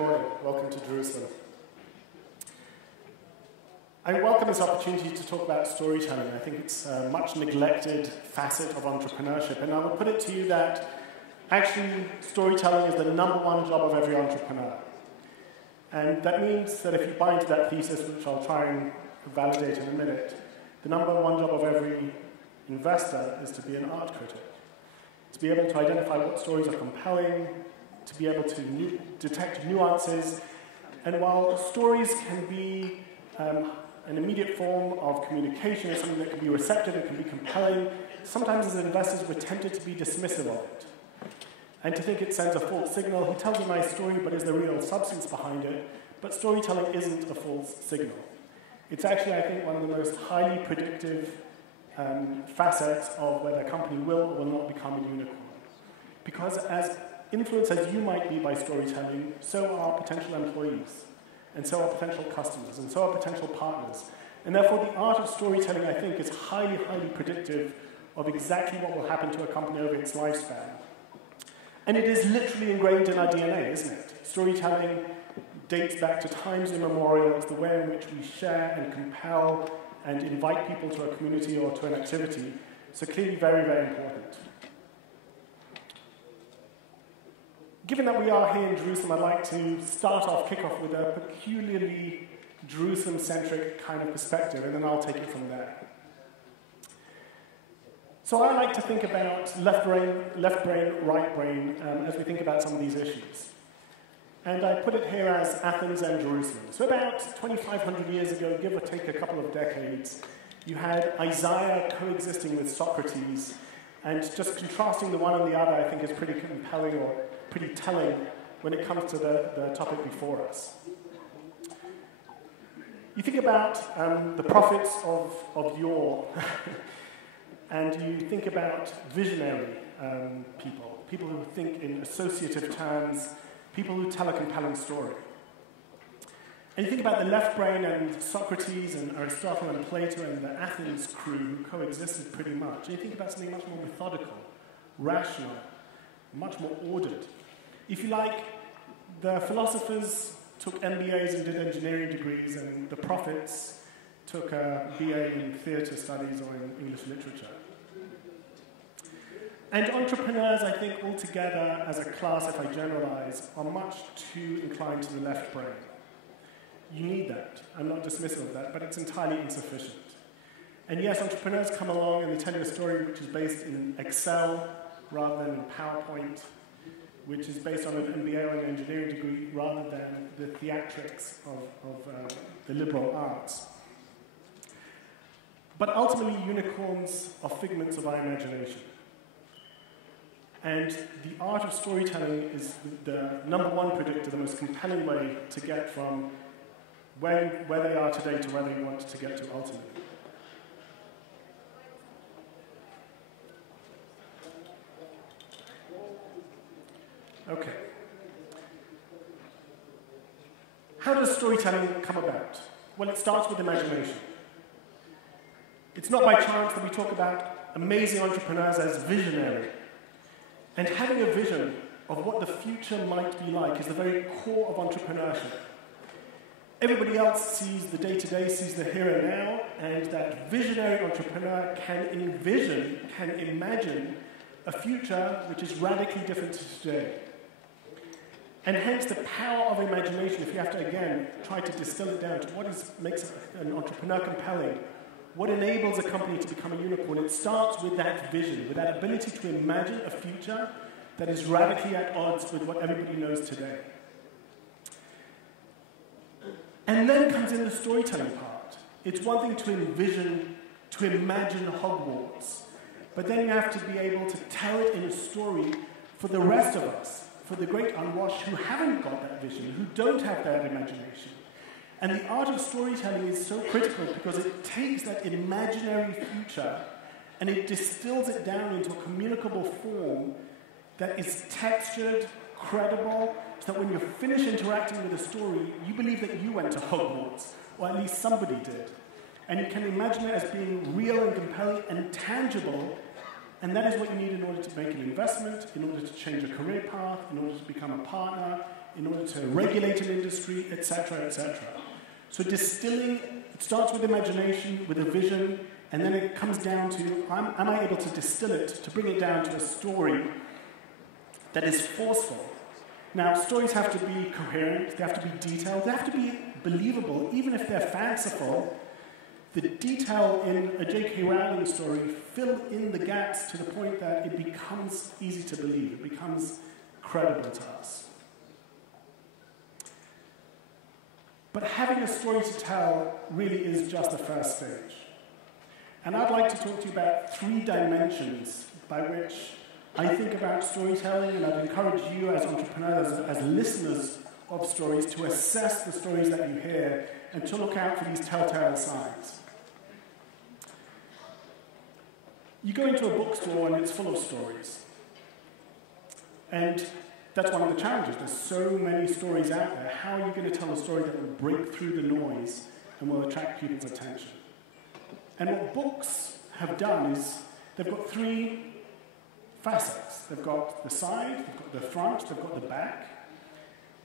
morning. Welcome to Jerusalem. I welcome this opportunity to talk about storytelling. I think it's a much neglected facet of entrepreneurship, and I would put it to you that actually storytelling is the #1 job of every entrepreneur. And that means that if you buy into that thesis, which I'll try and validate in a minute, the #1 job of every investor is to be an art critic, to be able to identify what stories are compelling, to be able to detect nuances. And while stories can be an immediate form of communication, something that can be receptive, it can be compelling, sometimes as investors we're tempted to be dismissive of it and to think it sends a false signal. He tells a nice story, but is there real substance behind it? But storytelling isn't a false signal. It's actually, I think, one of the most highly predictive facets of whether a company will or will not become a unicorn. Because as influenced as you might be by storytelling, so are potential employees, and so are potential customers, and so are potential partners. And therefore, the art of storytelling, I think, is highly, highly predictive of exactly what will happen to a company over its lifespan. And it is literally ingrained in our DNA, isn't it? Storytelling dates back to times immemorial. It's the way in which we share and compel and invite people to a community or to an activity. So clearly very, very important. Given that we are here in Jerusalem, I'd like to kick off with a peculiarly Jerusalem-centric kind of perspective, and then I'll take it from there. So I like to think about left brain, right brain, as we think about some of these issues. And I put it here as Athens and Jerusalem. So about 2,500 years ago, give or take a couple of decades, you had Isaiah coexisting with Socrates, and just contrasting the one and the other, I think, is pretty compelling or pretty telling when it comes to the topic before us. You think about the prophets of yore, and you think about visionary people who think in associative terms, people who tell a compelling story. And you think about the left brain and Socrates and Aristotle and Plato and the Athens crew who coexisted pretty much. And you think about something much more methodical, rational, much more ordered. If you like, the philosophers took MBAs and did engineering degrees, and the prophets took a BA in theatre studies or in English literature. And entrepreneurs, I think, altogether as a class, if I generalize, are much too inclined to the left brain. You need that. I'm not dismissive of that, but it's entirely insufficient. And yes, entrepreneurs come along and they tell you a story which is based in Excel rather than in PowerPoint, which is based on an MBA or an engineering degree rather than the theatrics of the liberal arts. But ultimately, unicorns are figments of our imagination. And the art of storytelling is the #1 predictor, the most compelling way to get from where they are today to where they want to get to ultimately. Okay. How does storytelling come about? Well, it starts with imagination. It's not by chance that we talk about amazing entrepreneurs as visionary. And having a vision of what the future might be like is the very core of entrepreneurship. Everybody else sees the day-to-day, sees the here and now, and that visionary entrepreneur can imagine a future which is radically different to today. And hence the power of imagination, if you have to, again, try to distill it down to what makes an entrepreneur compelling, what enables a company to become a unicorn, it starts with that vision, with that ability to imagine a future that is radically at odds with what everybody knows today. And then comes in the storytelling part. It's one thing to envision, to imagine Hogwarts, but then you have to be able to tell it in a story for the rest of us, for the great unwashed who haven't got that vision, who don't have that imagination. And the art of storytelling is so critical because it takes that imaginary future and it distills it down into a communicable form that is textured, credible, so that when you're finished interacting with a story, you believe that you went to Hogwarts, or at least somebody did. And you can imagine it as being real and compelling and tangible, and that is what you need in order to make an investment, in order to change a career path, in order to become a partner, in order to regulate an industry, etc., etc. So distilling, it starts with imagination, with a vision, and then it comes down to, am I able to distill it, to bring it down to a story that is forceful? Now, stories have to be coherent, they have to be detailed, they have to be believable, even if they're fanciful. The detail in a J.K. Rowling story fill in the gaps to the point that it becomes easy to believe, it becomes credible to us. But having a story to tell really is just the first stage. And I'd like to talk to you about 3 dimensions by which I think about storytelling, and I'd encourage you as entrepreneurs, as listeners of stories, to assess the stories that you hear and to look out for these telltale signs. You go into a bookstore and it's full of stories. And that's one of the challenges. There's so many stories out there. How are you going to tell a story that will break through the noise and will attract people's attention? And what books have done is they've got 3 facets. They've got the side, they've got the front, they've got the back.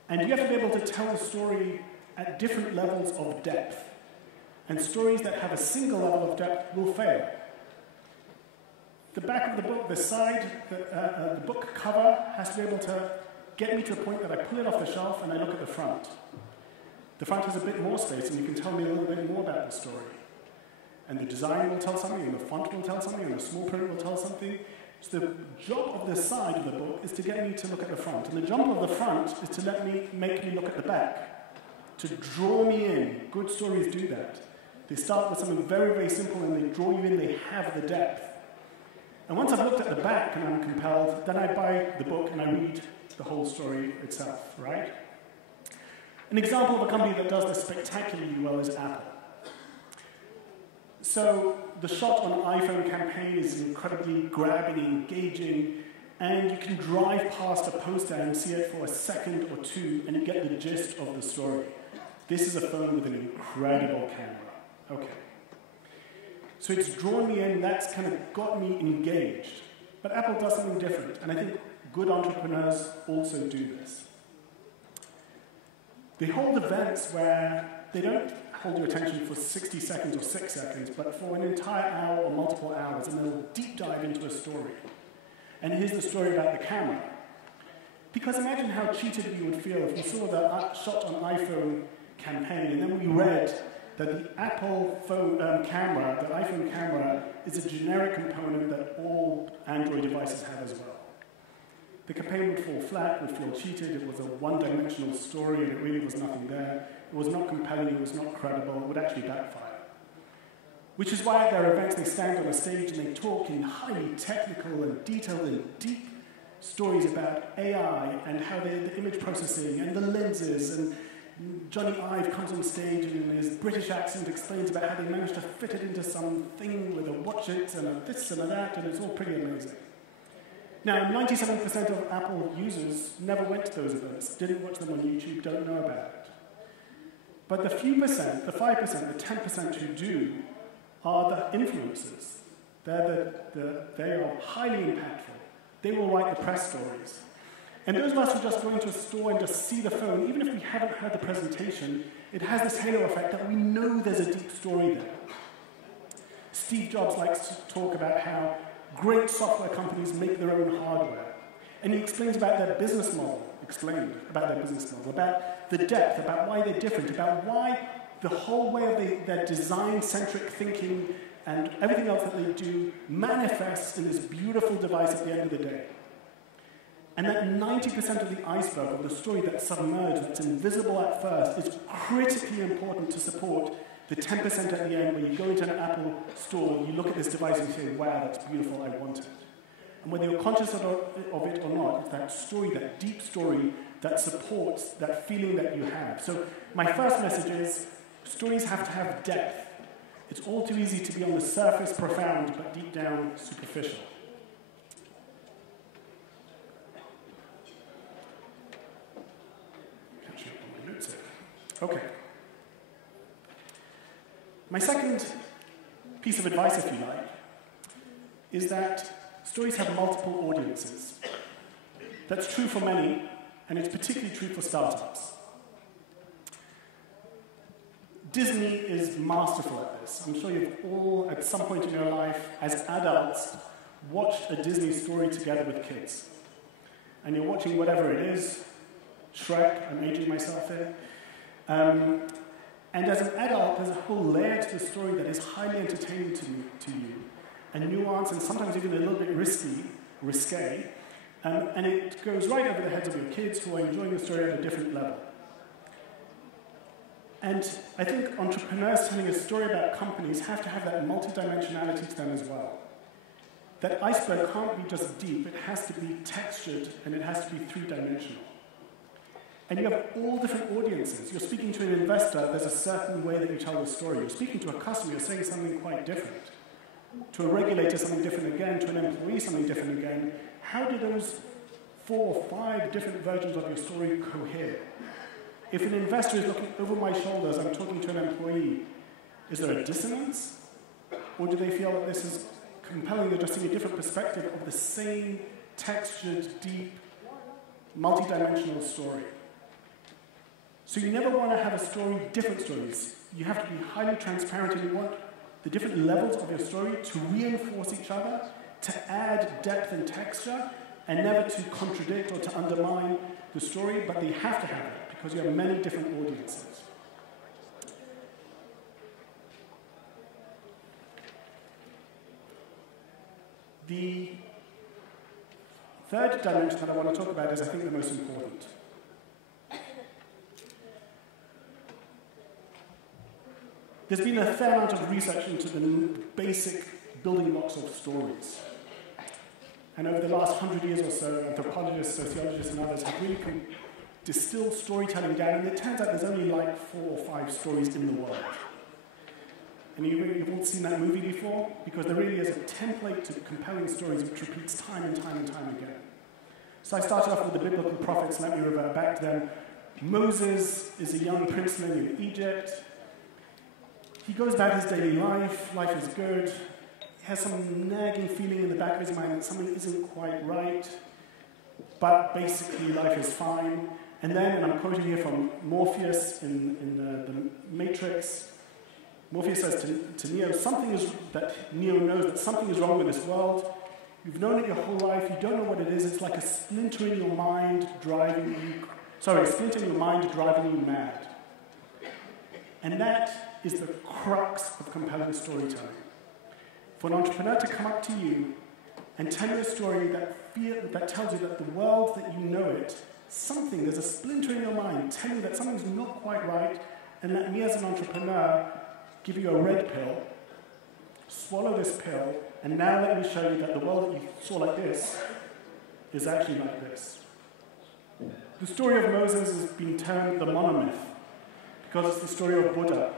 And you have to be able to tell a story at different levels of depth. And stories that have a single level of depth will fail. The back of the book, the side, the book cover has to be able to get me to a point that I pull it off the shelf and I look at the front. The front has a bit more space and you can tell me a little bit more about the story. And the design will tell something, and the font will tell something, and the small print will tell something. So the job of the side of the book is to get me to look at the front. And the job of the front is to make me look at the back, to draw me in. Good stories do that. They start with something very, very simple, and they draw you in, they have the depth. And once I've looked at the back and I'm compelled, then I buy the book and I read the whole story itself, right? An example of a company that does this spectacularly well is Apple. So the shot on iPhone campaign is incredibly grabbing, engaging, and you can drive past a poster and see it for a second or 2, and you get the gist of the story. This is a phone with an incredible camera. Okay. So it's drawn me in, that's kind of got me engaged. But Apple does something different, and I think good entrepreneurs also do this. They hold events where they don't hold your attention for 60 seconds or 6 seconds, but for an entire hour or multiple hours, and they'll deep dive into a story. And here's the story about the camera. Because imagine how cheated we would feel if we saw the shot on iPhone campaign, and then we read that the Apple phone camera, the iPhone camera, is a generic component that all Android devices have as well. The campaign would fall flat, would feel cheated, it was a one-dimensional story, and it really was nothing there. It was not compelling, it was not credible, it would actually backfire. Which is why at their events they stand on a stage and they talk in highly technical and detailed and deep stories about AI and how the image processing and the lenses, and Johnny Ive comes on stage and in his British accent explains about how they managed to fit it into something with a watch it and a this and a that, and it's all pretty amazing. Now, 97% of Apple users never went to those events, didn't watch them on YouTube, don't know about it. But the few percent, the 5%, the 10% who do, are the influencers. They are highly impactful. They will write the press stories. And those of us who just go into a store and just see the phone, even if we haven't heard the presentation, it has this halo effect that we know there's a deep story there. Steve Jobs likes to talk about how great software companies make their own hardware. And he explains about their business model, about the depth, about why they're different, about why the whole way of their design-centric thinking and everything else that they do manifests in this beautiful device at the end of the day. And that 90% of the iceberg of the story that's submerged, that's invisible at first, is critically important to support the 10% at the end where you go into an Apple store, you look at this device and you say, wow, that's beautiful, I want it. And whether you're conscious of it or not, it's that story, that deep story that supports that feeling that you have. So my first message is, stories have to have depth. It's all too easy to be on the surface profound, but deep down superficial. Okay. My second piece of advice, if you like, is that stories have multiple audiences. That's true for many, and it's particularly true for startups. Disney is masterful at this. I'm sure you've all, at some point in your life, as adults, watched a Disney story together with kids. And you're watching whatever it is, Shrek, I'm aging myself here. And as an adult, there's a whole layer to the story that is highly entertaining to you, and nuanced, and sometimes even a little bit risque, and it goes right over the heads of your kids who are enjoying the story at a different level. And I think entrepreneurs telling a story about companies have to have that multidimensionality to them as well. That iceberg can't be just deep, it has to be textured, and it has to be three-dimensional. And you have all different audiences. You're speaking to an investor, there's a certain way that you tell the story. You're speaking to a customer, you're saying something quite different. To a regulator, something different again. To an employee, something different again. How do those 4 or 5 different versions of your story cohere? If an investor is looking over my shoulders, I'm talking to an employee, is there a dissonance? Or do they feel that this is compelling, they're just seeing a different perspective of the same textured, deep, multidimensional story? So you never want to have a story, different stories. You have to be highly transparent, and you want the different levels of your story to reinforce each other, to add depth and texture, and never to contradict or to undermine the story, but they have to have it, because you have many different audiences. The third dimension that I want to talk about is, I think, the most important. There's been a fair amount of research into the basic building blocks of stories. And over the last 100 years or so, anthropologists, sociologists, and others have really distilled storytelling down, and it turns out there's only like 4 or 5 stories in the world. And you've all seen that movie before? Because there really is a template to compelling stories which repeats time and time and time again. So I started off with the biblical prophets, let me revert back to them. Moses is a young prince living in Egypt. He goes about his daily life is good. He has some nagging feeling in the back of his mind that something isn't quite right, but basically life is fine. And then, and I'm quoting here from Morpheus in the Matrix, Morpheus says to Neo, Neo knows that something is wrong with this world. You've known it your whole life, you don't know what it is, it's like a splinter in your mind driving you mad. And that is the crux of compelling storytelling. For an entrepreneur to come up to you and tell you a story that tells you that the world that you know it, there's a splinter in your mind telling you that something's not quite right, and let me as an entrepreneur give you a red pill, swallow this pill, and now let me show you that the world that you saw like this is actually like this. The story of Moses has been termed the Monomyth because it's the story of Buddha.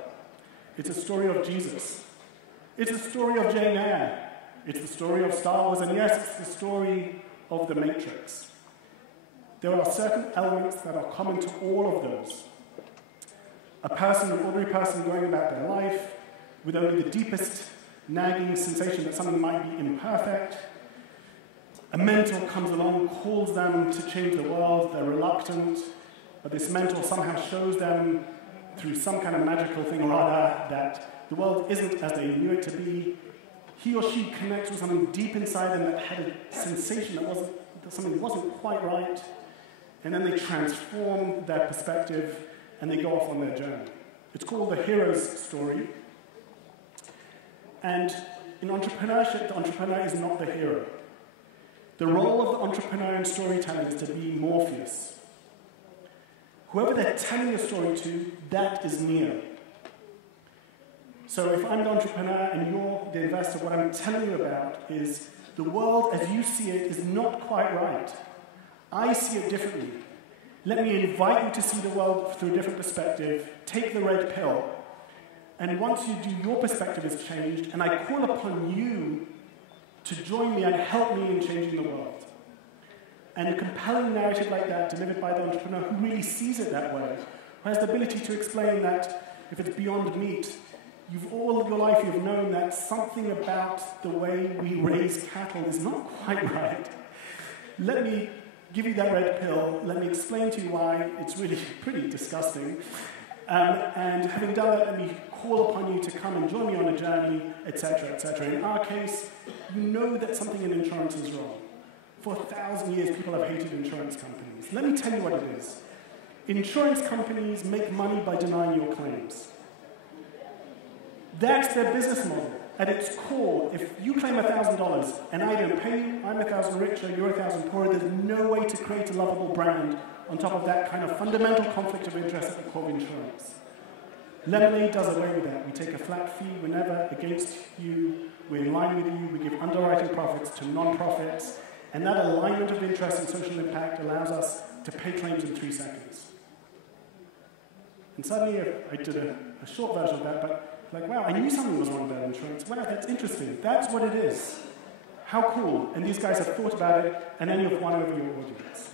It's a story of Jesus. It's the story of Jane Eyre. It's the story of Star Wars, and yes, it's the story of the Matrix. There are certain elements that are common to all of those. An ordinary person going about their life with only the deepest nagging sensation that something might be imperfect. A mentor comes along, calls them to change the world, they're reluctant, but this mentor somehow shows them through some kind of magical thing or other that the world isn't as they knew it to be. He or she connects with something deep inside them that had a sensation that something wasn't quite right, and then they transform their perspective and they go off on their journey. It's called the hero's story. And in entrepreneurship, the entrepreneur is not the hero. The role of the entrepreneur in storytelling is to be Morpheus. Whoever they're telling the story to, that is Neo. So if I'm the entrepreneur and you're the investor, what I'm telling you about is the world as you see it is not quite right. I see it differently. Let me invite you to see the world through a different perspective. Take the red pill. And once you do, your perspective is changed, and I call upon you to join me and help me in changing the world. And a compelling narrative like that, delivered by the entrepreneur who really sees it that way, who has the ability to explain that if it's beyond meat, all of your life you've known that something about the way we raise cattle is not quite right. Let me give you that red pill, let me explain to you why it's really pretty disgusting. And having done that, let me call upon you to come and join me on a journey, etc., etc. In our case, you know that something in insurance is wrong. For 1,000 years, people have hated insurance companies. Let me tell you what it is. Insurance companies make money by denying your claims. That's their business model. At its core, if you claim $1,000 and I don't pay you, I'm 1,000 richer, you're 1,000 poorer, there's no way to create a lovable brand on top of that kind of fundamental conflict of interest at the core of insurance. Lemonade does away with that. We take a flat fee whenever against you, we're in line with you, we give underwriting profits to non-profits, and that alignment of interest and social impact allows us to pay claims in 3 seconds. And suddenly, I did a short version of that, but like, wow, I knew something was wrong about insurance. Wow, that's interesting. That's what it is. How cool. And these guys have thought about it, and then you've won over your audience.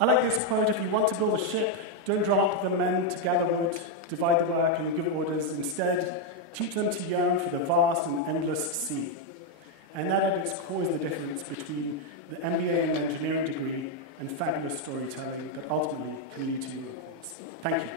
I like this quote: if you want to build a ship, don't drop the men to gather wood, divide the work, and give orders. Instead, teach them to yearn for the vast and endless sea. And that at its core is the difference between the MBA and engineering degree and fabulous storytelling that ultimately can lead to unicorns. Thank you.